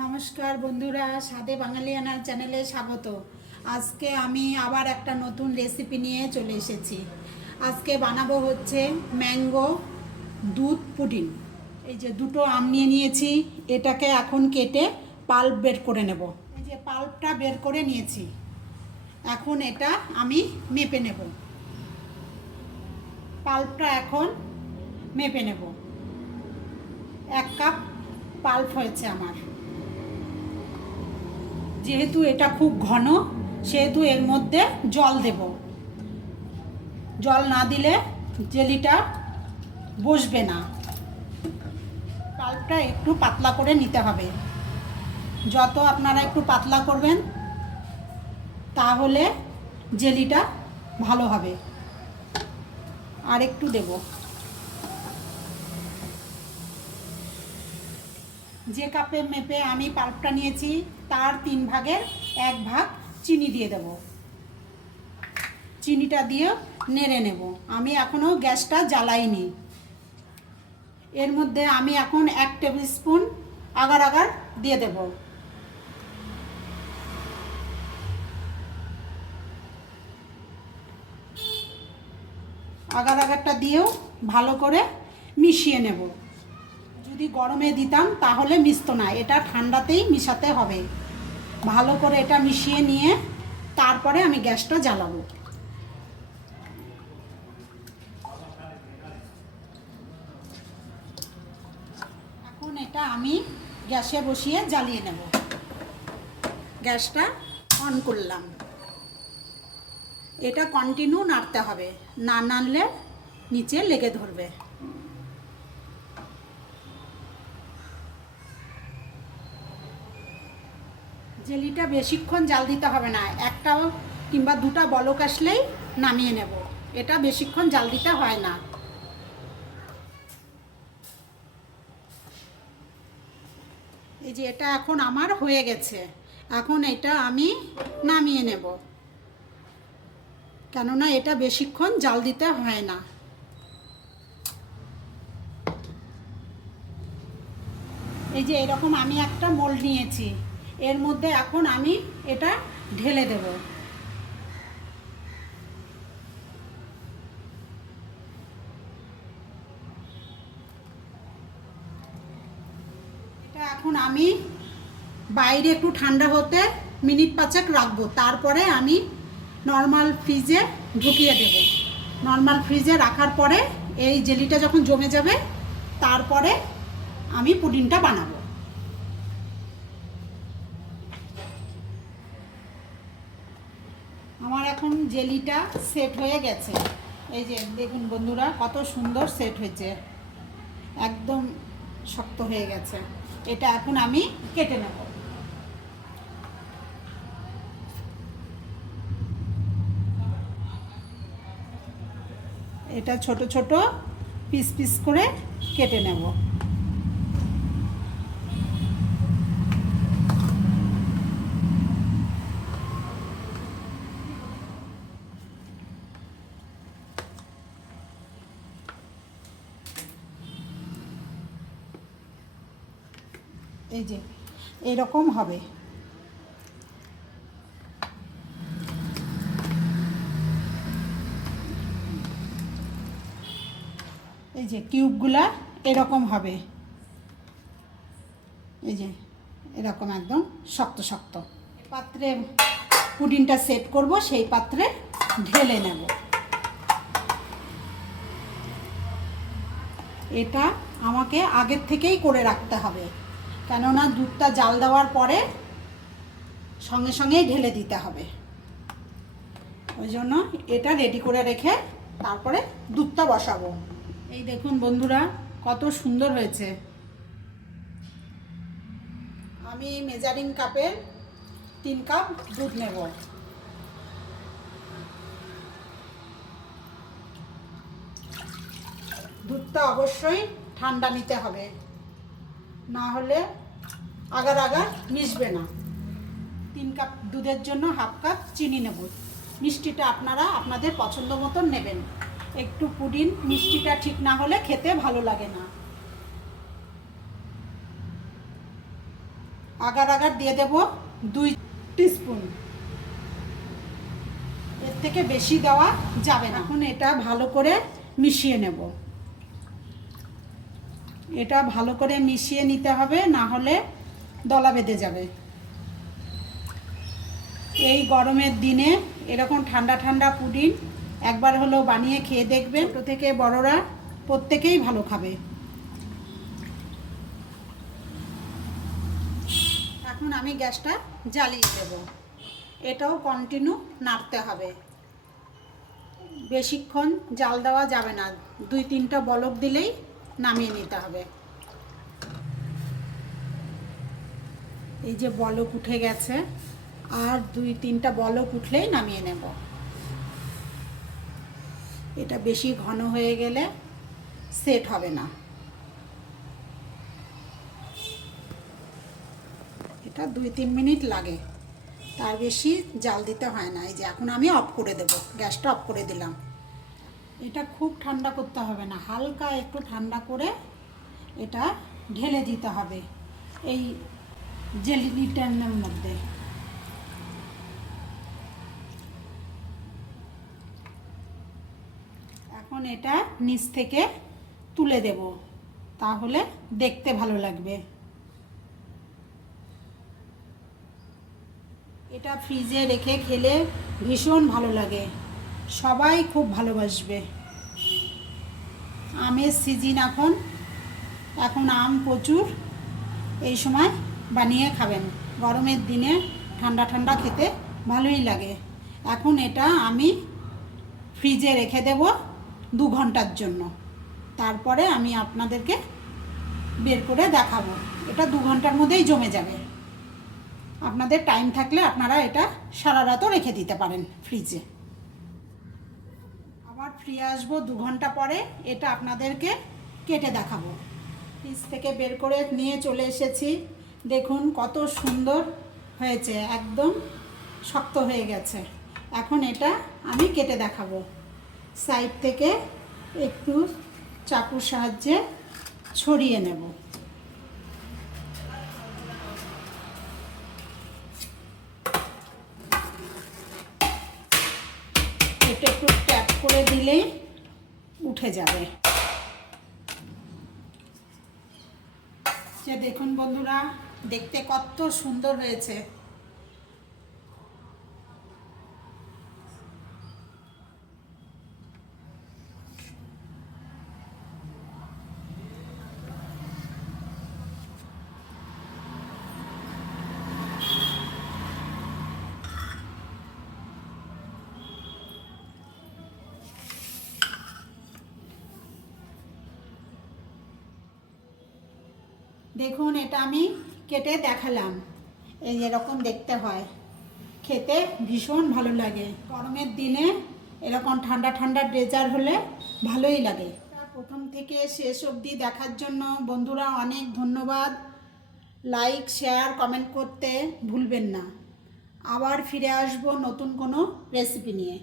নমস্কার বন্ধুরা, স্বাদে বাঙালিয়ানা চ্যানেলে স্বাগত। আজকে আমি আবার একটা নতুন রেসিপি নিয়ে চলে এসেছি। আজকে বানাবো হচ্ছে ম্যাঙ্গো দুধ পুডিং। এই যে দুটো আম নিয়ে নিয়েছি, এটাকে এখন কেটে পাল্প বের করে নেব। এই যে পাল্পটা বের করে নিয়েছি, এখন এটা আমি মেপে নেব। পাল্পটা এখন মেপে নেব। 1 কাপ পাল্প হয়েছে আমার। যেহেতু এটা খুব ঘন, সেহেতু এর মধ্যে জল দেব। জল না দিলে জেলিটা বসবে না। পাল্পটা একটু পাতলা করে নিতে হবে। যত আপনারা একটু পাতলা করবেন, তাহলে জেলিটা ভালো হবে। আর একটু দেব। যে কাপে মেপে আমি পাল্পটা নিয়েছি, তার 3 ভাগের 1 ভাগ চিনি দিয়ে দেব। চিনিটা দিয়ে নেড়ে নেব। আমি এখনও গ্যাসটা জ্বালাইনি। এর মধ্যে আমি এখন 1 টেবিল স্পুন আগার আগার দিয়ে দেব। আগার আগারটা দিয়েও ভালো করে মিশিয়ে নেব। যদি গরমে দিতাম তাহলে মিশতো না, এটা ঠান্ডাতেই মিশাতে হবে। ভালো করে এটা মিশিয়ে নিয়ে তারপরে আমি গ্যাসটা জ্বালাবো। এখন এটা আমি গ্যাসে বসিয়ে জ্বালিয়ে নেব। গ্যাসটা অন করলাম। এটা কন্টিনিউ নাড়তে হবে, না নাড়লে নিচে লেগে ধরবে। জেলিটা বেশিক্ষণ জাল দিতে হবে না, একটা কিংবা 2টা বলক আসলেই নামিয়ে নেব। এটা বেশিক্ষণ জাল দিতে হয় না। এই যে এটা এখন আমার হয়ে গেছে। এখন এটা আমি নামিয়ে নেব, কেননা এটা বেশিক্ষণ জাল দিতে হয় না। এই যে এরকম আমি একটা মোল্ড নিয়েছি, এর মধ্যে এখন আমি এটা ঢেলে দেব। এটা এখন আমি বাইরে একটু ঠান্ডা হতে মিনিট 5 রাখবো, তারপরে আমি নর্মাল ফ্রিজে ঢুকিয়ে দেব। নর্মাল ফ্রিজে রাখার পরে এই জেলিটা যখন জমে যাবে, তারপরে আমি পুডিংটা বানাবো। আমার এখন জেলিটা সেট হয়ে গেছে। এই যে দেখুন বন্ধুরা, কত সুন্দর সেট হয়েছে, একদম শক্ত হয়ে গেছে। এটা এখন আমি কেটে নেব। এটা ছোট ছোট পিস পিস করে কেটে নেব। এই যে এরকম হবে। এই যে কিউবগুলা এরকম হবে। এই যে এরকম একদম শক্ত শক্ত। পাত্রে পুডিংটা সেট করব, সেই পাত্রে ঢেলে নেব। এটা আমাকে আগের থেকেই করে রাখতে হবে, কেননা দুধটা জাল দেওয়ার পরে সঙ্গে সঙ্গেই ঢেলে দিতে হবে। ওই জন্য এটা রেডি করে রেখে তারপরে দুধটা বসাবো। এই দেখুন বন্ধুরা, কত সুন্দর হয়েছে। আমি মেজারিং কাপের 3 কাপ দুধ নেব। দুধটা অবশ্যই ঠান্ডা নিতে হবে, না হলে আগার আগার মিশবে না। 3 কাপ দুধের জন্য 1/2 কাপ চিনি নেব। মিষ্টিটা আপনারা আপনাদের পছন্দ মতন নেবেন। একটু পুডিং মিষ্টিটা ঠিক না হলে খেতে ভালো লাগে না। আগার আগার দিয়ে দেব 2 টিস্পুন, এর থেকে বেশি দেওয়া যাবে না। এখন এটা ভালো করে মিশিয়ে নেব। এটা ভালো করে মিশিয়ে নিতে হবে, না হলে দলা বেঁধে যাবে। এই গরমের দিনে এরকম ঠান্ডা ঠান্ডা পুডিং একবার হলেও বানিয়ে খেয়ে দেখবেন। ছোটো থেকে বড়রা প্রত্যেকেই ভালো খাবে। এখন আমি গ্যাসটা জ্বালিয়ে দেব। এটাও কন্টিনিউ নাড়তে হবে, বেশিক্ষণ জাল দেওয়া যাবে না। 2-3টা বলক দিলেই নামিয়ে নিতে হবে। এই যে বলক উঠে গেছে, আর 2-3টা বলক উঠলেই নামিয়ে নেব। এটা বেশি ঘন হয়ে গেলে সেট হবে না। এটা 2-3 মিনিট লাগে, তার বেশি জাল দিতে হয় না। এই যে এখন আমি অফ করে দেব, গ্যাসটা অফ করে দিলাম। এটা খুব ঠান্ডা করতে হবে না, হালকা একটু ঠান্ডা করে এটা ঢেলে দিতে হবে এই জেলিটার মধ্যে। এখন এটা নিচ থেকে তুলে দেব, তাহলে দেখতে ভালো লাগবে। এটা ফ্রিজে রেখে খেলে ভীষণ ভালো লাগে, সবাই খুব ভালোবাসবে। আমের সিজন এখন আম প্রচুর, এই সময় বানিয়ে খাবেন। গরমের দিনে ঠান্ডা ঠান্ডা খেতে ভালোই লাগে। এখন এটা আমি ফ্রিজে রেখে দেব 2 ঘন্টার জন্য, তারপরে আমি আপনাদেরকে বের করে দেখাবো। এটা 2 ঘন্টার মধ্যেই জমে যাবে। আপনাদের টাইম থাকলে আপনারা এটা সারা রাতও রেখে দিতে পারেন ফ্রিজে। আবার ফিরে আসবো 2 ঘন্টা পরে, এটা আপনাদেরকে কেটে দেখাবো। ফ্রিজ থেকে বের করে নিয়ে চলে এসেছি, দেখুন কত সুন্দর হয়েছে, একদম শক্ত হয়ে গেছে। এখন এটা আমি কেটে দেখাবো। সাইড থেকে একটু চাকুর সাহায্যে ছড়িয়ে নেব। এটা একটু ট্যাপ করে দিলেই উঠে যাবে। যে দেখুন বন্ধুরা, দেখতে কত সুন্দর হয়েছে। দেখুন এটা আমি কেটে দেখালাম, এই এরকম দেখতে হয়, খেতে ভীষণ ভালো লাগে। গরমের দিনে এরকম ঠান্ডা ঠান্ডা ডেজার্ট হলে ভালোই লাগে। প্রথম থেকে শেষ অবধি দেখার জন্য বন্ধুরা অনেক ধন্যবাদ। লাইক, শেয়ার, কমেন্ট করতে ভুলবেন না। আবার ফিরে আসবো নতুন কোনো রেসিপি নিয়ে।